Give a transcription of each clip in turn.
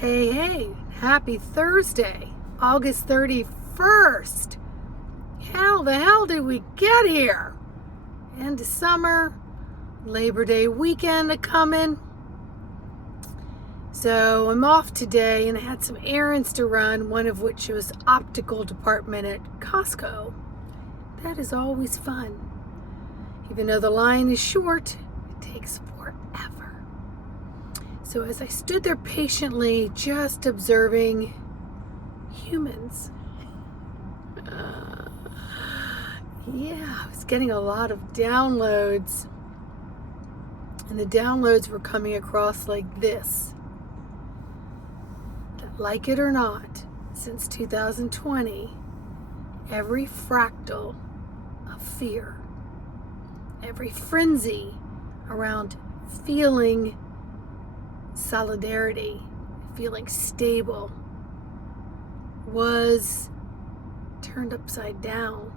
Hey, happy Thursday, August 31st. How the hell did we get here? End of summer, Labor Day weekend a-coming. So I'm off today and I had some errands to run, one of which was optical department at Costco. That is always fun. Even though the line is short, it takes forever. So as I stood there patiently, just observing humans, I was getting a lot of downloads. And the downloads were coming across like this. That, like it or not, since 2020, every fractal of fear, every frenzy around feeling solidarity, feeling stable, was turned upside down.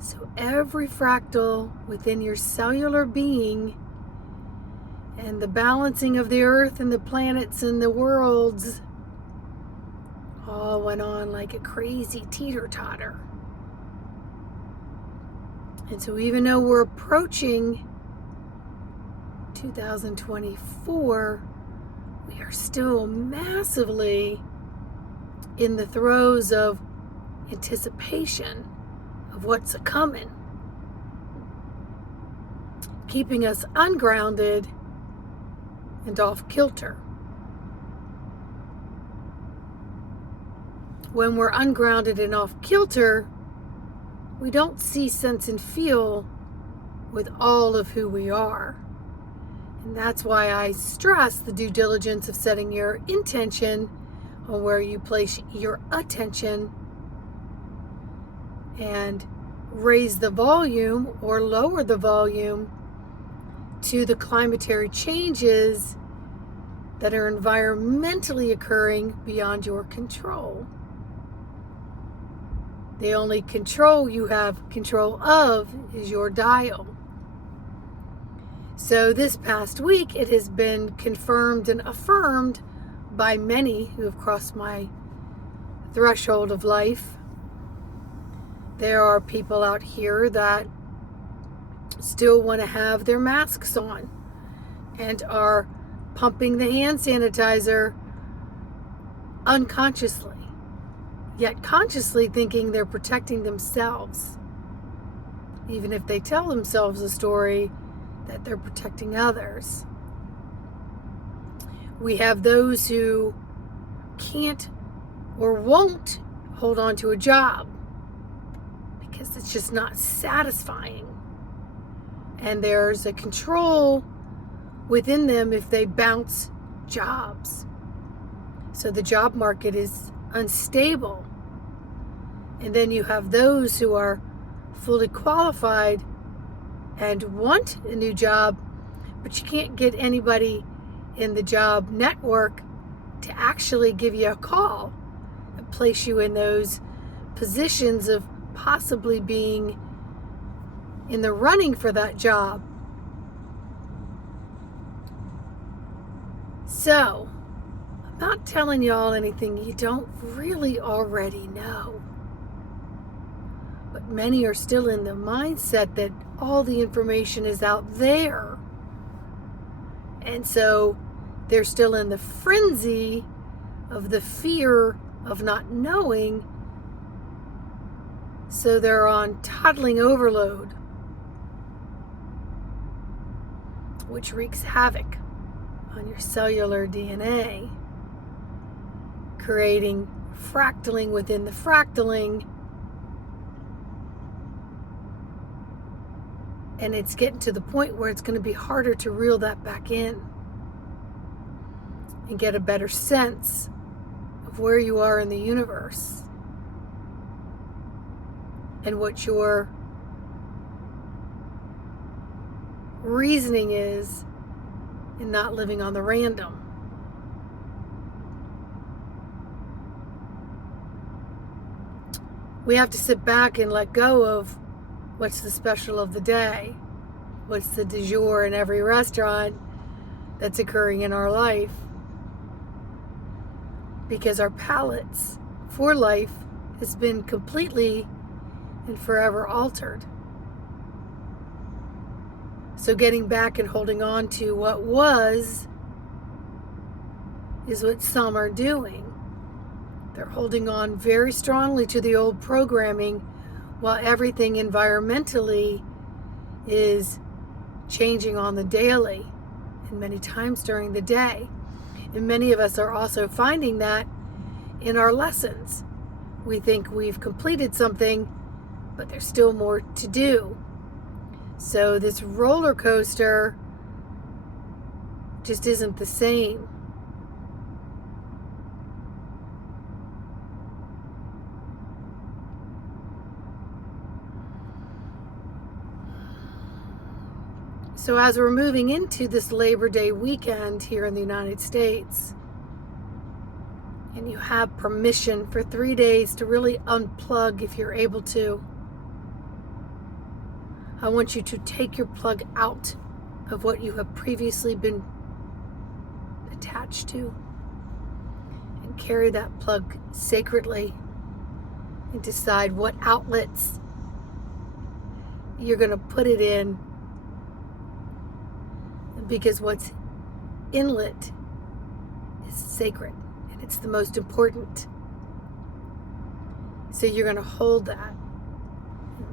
So every fractal within your cellular being and the balancing of the earth and the planets and the worlds all went on like a crazy teeter-totter. And so even though we're approaching 2024, we are still massively in the throes of anticipation of what's a-coming, keeping us ungrounded and off kilter. When we're ungrounded and off kilter, we don't see, sense, and feel with all of who we are. And that's why I stress the due diligence of setting your intention on where you place your attention and raise the volume or lower the volume to the climatary changes that are environmentally occurring beyond your control. The only control you have control of is your dial. So this past week, it has been confirmed and affirmed by many who have crossed my threshold of life. There are people out here that still want to have their masks on and are pumping the hand sanitizer unconsciously, yet consciously thinking they're protecting themselves, even if they tell themselves a story that they're protecting others. We have those who can't or won't hold on to a job because it's just not satisfying. And there's a control within them if they bounce jobs. So the job market is unstable. And then you have those who are fully qualified and want a new job, but you can't get anybody in the job network to actually give you a call and place you in those positions of possibly being in the running for that job. So, I'm not telling y'all anything you don't really already know. But many are still in the mindset that all the information is out there. And so they're still in the frenzy of the fear of not knowing. So they're on toddling overload, which wreaks havoc on your cellular DNA, creating fractaling within the fractaling. And it's getting to the point where it's going to be harder to reel that back in and get a better sense of where you are in the universe and what your reasoning is in not living on the random. We have to sit back and let go of what's the special of the day, what's the du jour in every restaurant that's occurring in our life. because our palettes for life has been completely and forever altered. So getting back and holding on to what was is what some are doing. They're holding on very strongly to the old programming while everything environmentally is changing on the daily and many times during the day. And many of us are also finding that in our lessons. We think we've completed something, but there's still more to do. So this roller coaster just isn't the same. So as we're moving into this Labor Day weekend here in the United States, and you have permission for 3 days to really unplug if you're able to, I want you to take your plug out of what you have previously been attached to and carry that plug sacredly and decide what outlets you're going to put it in, because what's inlet is sacred and it's the most important. So you're going to hold that.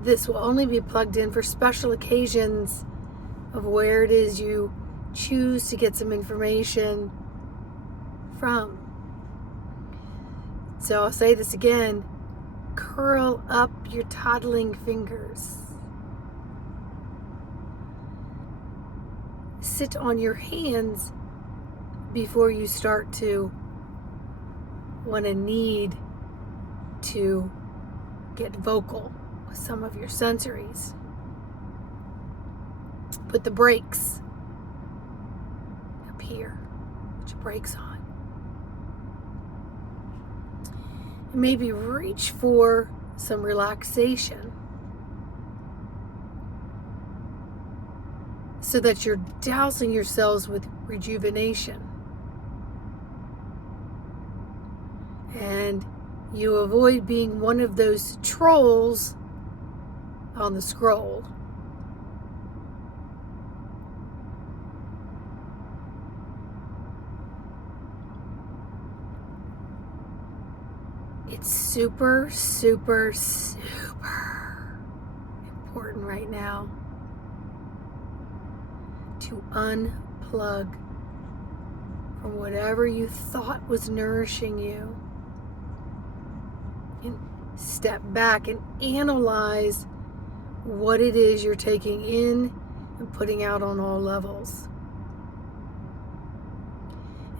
This will only be plugged in for special occasions of where it is you choose to get some information from. So I'll say this again: curl up your toddling fingers. Sit on your hands before you start to want to need to get vocal with some of your sensories. Put the brakes up here. Put your brakes on. And maybe reach for some relaxation so that you're dousing yourselves with rejuvenation. And you avoid being one of those trolls on the scroll. It's super, super, super important right now to unplug from whatever you thought was nourishing you and step back and analyze what it is you're taking in and putting out on all levels.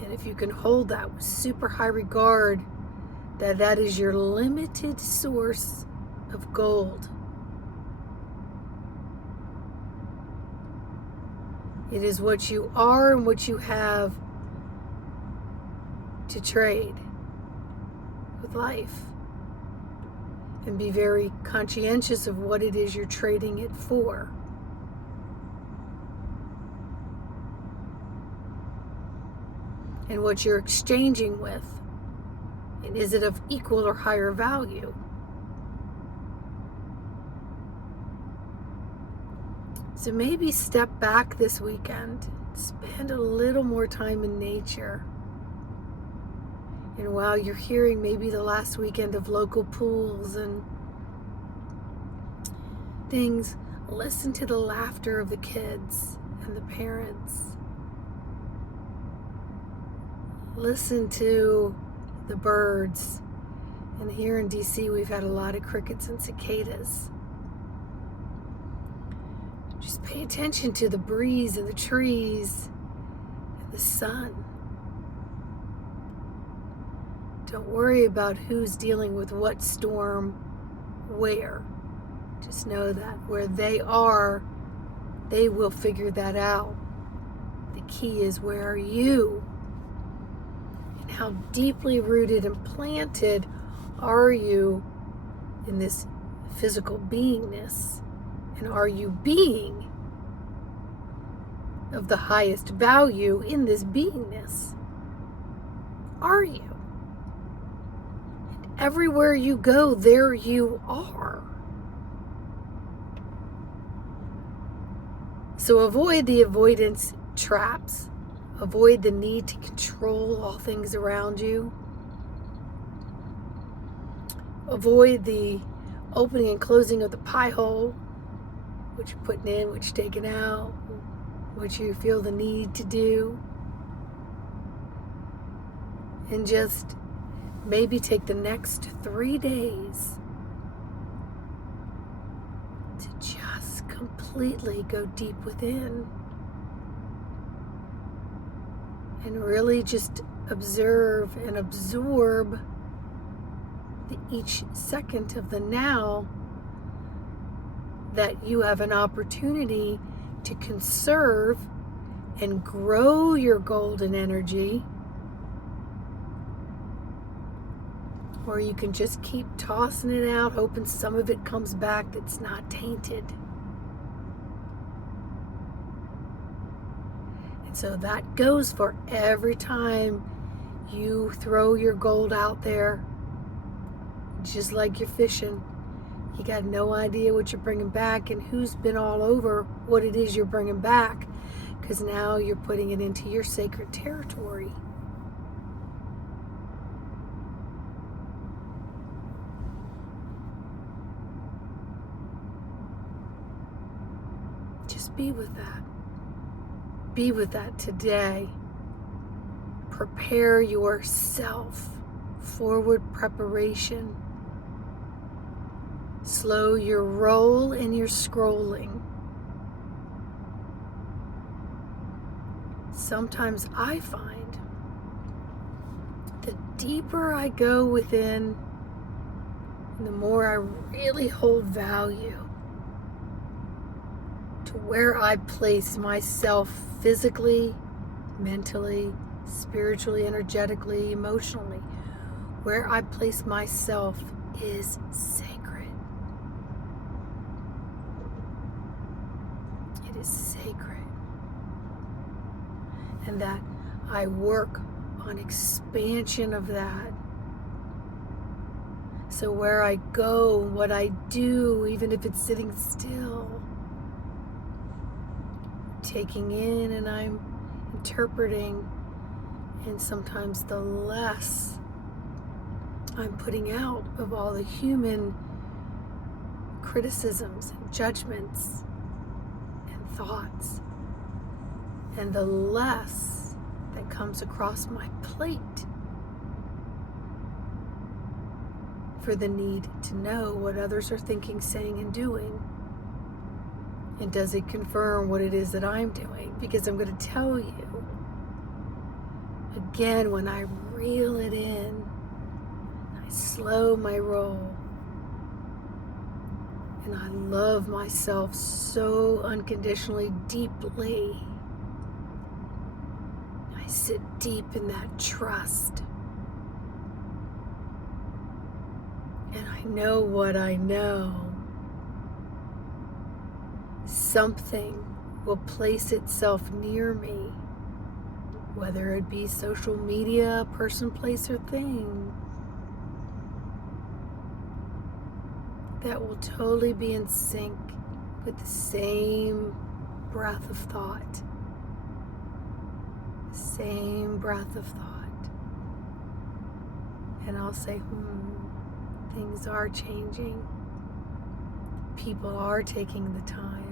And if you can hold that with super high regard, that is your limited source of gold. It is what you are and what you have to trade with life. And be very conscientious of what it is you're trading it for. And what you're exchanging with. And is it of equal or higher value? So maybe step back this weekend, spend a little more time in nature. And while you're hearing maybe the last weekend of local pools and things, listen to the laughter of the kids and the parents. Listen to the birds. And here in DC, we've had a lot of crickets and cicadas. Just pay attention to the breeze and the trees and the sun. Don't worry about who's dealing with what storm where. Just know that where they are, they will figure that out. The key is, where are you? And how deeply rooted and planted are you in this physical beingness? And are you being of the highest value in this beingness? Are you? everywhere you go, there you are. So avoid the avoidance traps. Avoid the need to control all things around you. Avoid the opening and closing of the pie hole, what you're putting in, what you're taking out, what you feel the need to do. And just maybe take the next 3 days to just completely go deep within and really just observe and absorb each second of the now, that you have an opportunity to conserve and grow your golden energy, or you can just keep tossing it out, hoping some of it comes back that's not tainted. And so that goes for every time you throw your gold out there. Just like you're fishing, you got no idea what you're bringing back and who's been all over what it is you're bringing back, because now you're putting it into your sacred territory. Just be with that. Be with that today. Prepare yourself. Forward preparation. Slow your roll and your scrolling. Sometimes I find the deeper I go within, the more I really hold value to where I place myself physically, mentally, spiritually, energetically, emotionally. Where I place myself is sacred. It is sacred. And that I work on expansion of that. So where I go, what I do, even if it's sitting still, taking in and I'm interpreting, and sometimes the less I'm putting out of all the human criticisms and judgments and thoughts, and the less that comes across my plate for the need to know what others are thinking, saying, and doing. And does it confirm what it is that I'm doing? Because I'm going to tell you, again, when I reel it in, I slow my roll, and I love myself so unconditionally, deeply. I sit deep in that trust. And I know what I know. Something will place itself near me, whether it be social media, person, place, or thing, that will totally be in sync with the same breath of thought. Same breath of thought. And I'll say, things are changing. People are taking the time.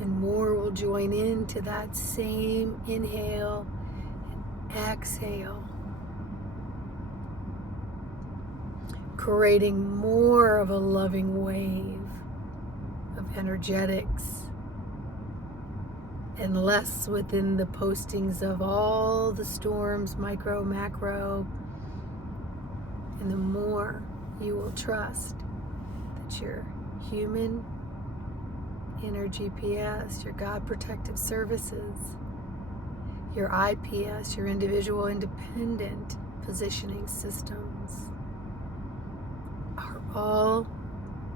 And more will join into that same inhale and exhale, creating more of a loving wave of energetics, and less within the postings of all the storms, micro, macro. And the more you will trust that your human inner GPS, your God Protective Services, your IPS, your individual independent positioning systems, are all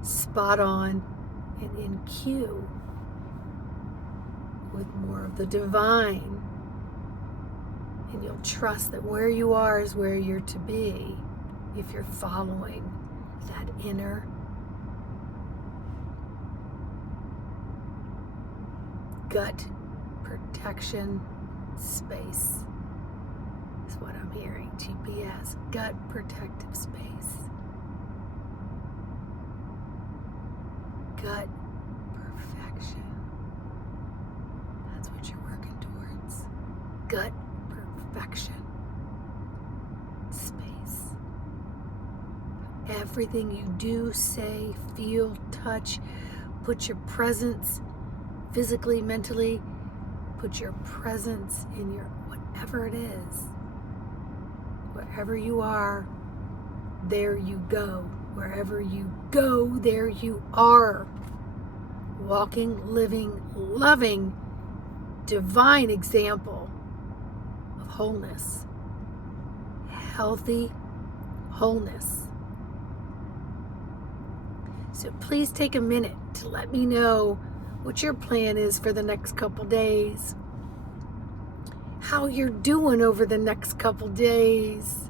spot on and in cue with more of the divine And you'll trust that where you are is where you're to be if you're following that inner gut protection space. Is what I'm hearing. GPS, gut protective space. Gut perfection. That's what you're working towards. Gut perfection space. Everything you do, say, feel, touch, put your presence physically, mentally, put your presence in your whatever it is. Wherever you are, there you go. Wherever you go, there you are. Walking, living, loving, divine example of wholeness. Healthy wholeness. So please take a minute to let me know what your plan is for the next couple days. How you're doing over the next couple days.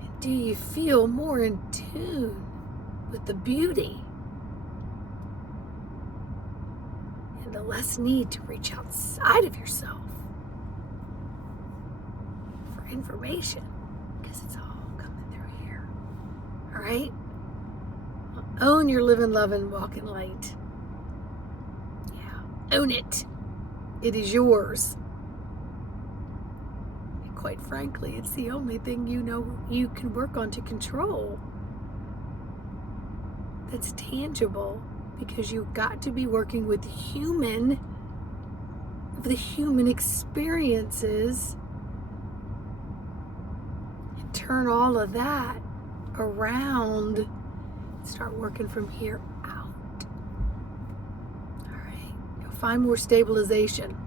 And do you feel more in tune with the beauty? And the less need to reach outside of yourself for information, because it's all coming through here. All right? Own your living, loving, walking light. Yeah, own it. It is yours. And quite frankly, it's the only thing you know you can work on to control. That's tangible, because you've got to be working with the human experiences and turn all of that around. Start working from here out. All right. You'll find more stabilization.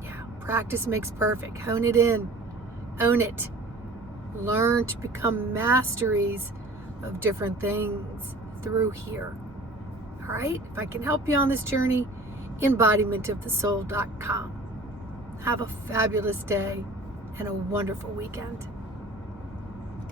Yeah. Practice makes perfect. Hone it in. Own it. Learn to become masteries of different things through here. All right. If I can help you on this journey, embodimentofthesoul.com. Have a fabulous day and a wonderful weekend.